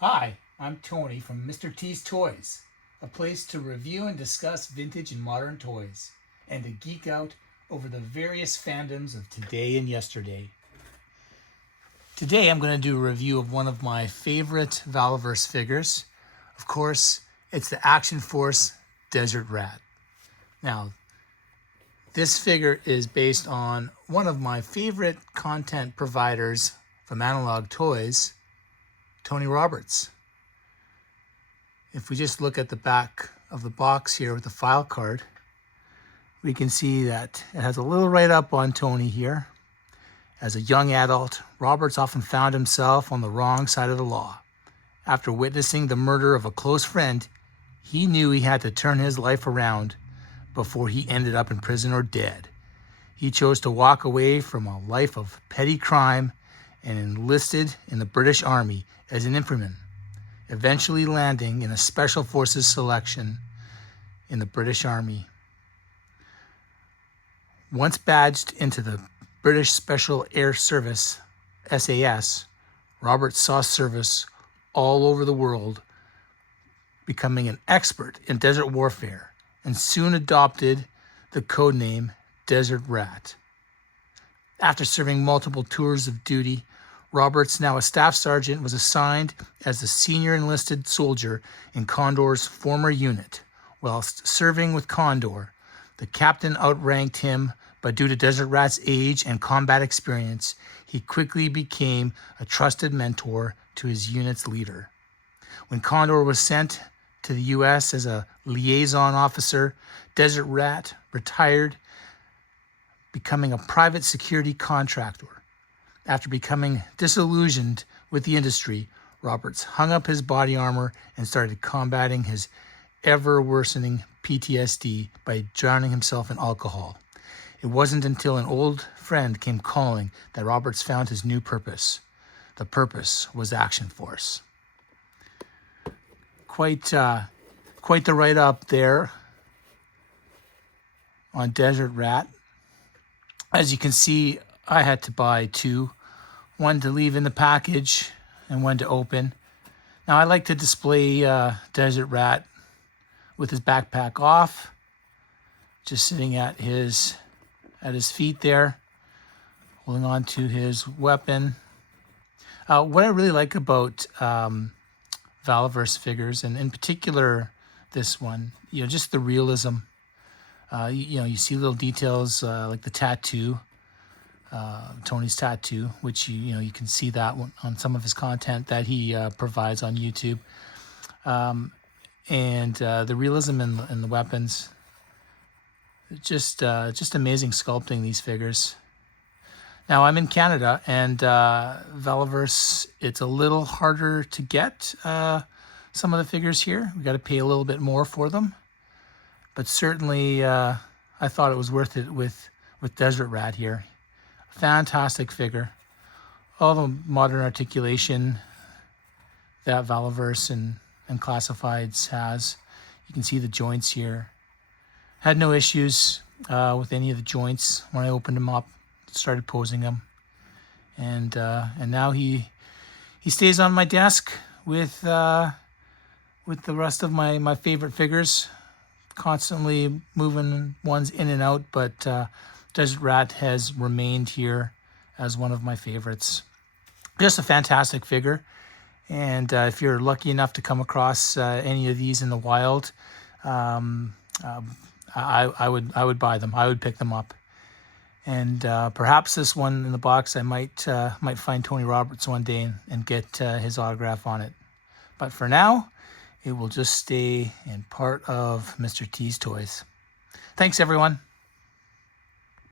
Hi, I'm Tony from MrTsToys, a place to review and discuss vintage and modern toys, and to geek out over the various fandoms of today and yesterday. Today I'm going to do a review of one of my favorite Valaverse figures. Of course, it's the Action Force Desert Rat. Now, this figure is based on one of my favorite content providers from Analog Toys, Tony Roberts. If we just look at the back of the box here with the file card, we can see that it has a little write-up on Tony here. As a young adult, Roberts often found himself on the wrong side of the law. After witnessing the murder of a close friend, he knew he had to turn his life around before he ended up in prison or dead. He chose to walk away from a life of petty crime and enlisted in the British Army as an infantryman, eventually landing in a Special Forces selection in the British Army. Once badged into the British Special Air Service, SAS, Roberts saw service all over the world, becoming an expert in desert warfare, and soon adopted the codename Desert Rat. After serving multiple tours of duty, Roberts, now a staff sergeant, was assigned as the senior enlisted soldier in Condor's former unit. Whilst serving with Condor, the captain outranked him, but due to Desert Rat's age and combat experience, he quickly became a trusted mentor to his unit's leader. When Condor was sent to the U.S. as a liaison officer, Desert Rat retired, becoming a private security contractor. After becoming disillusioned with the industry, Roberts hung up his body armor and started combating his ever-worsening PTSD by drowning himself in alcohol. It wasn't until an old friend came calling that Roberts found his new purpose. The purpose was Action Force. Quite the write-up there on Desert Rat. As you can see, I had to buy two. One to leave in the package and one to open. Now I like to display Desert Rat with his backpack off, just sitting at his feet there, holding on to his weapon. What I really like about Valaverse figures, and in particular this one, just the realism. You see little details like the tattoo. Tony's tattoo, which you can see that one on some of his content that he provides on YouTube, and the realism in the weapons. Just amazing sculpting these figures. Now I'm in Canada, and Valaverse, it's a little harder to get some of the figures here. We got to pay a little bit more for them, but certainly I thought it was worth it with Desert Rat here. Fantastic figure. All the modern articulation that Valaverse and Classifieds has. You can see the joints here. Had no issues with any of the joints when I opened them up, started posing them, and now he stays on my desk with the rest of my favorite figures, constantly moving ones in and out, but Desert Rat has remained here as one of my favorites. Just a fantastic figure, and if you're lucky enough to come across any of these in the wild, I would buy them. I would pick them up, and perhaps this one in the box I might find Tony Roberts one day and get his autograph on it. But for now, it will just stay in part of MrTsToys. Thanks, everyone.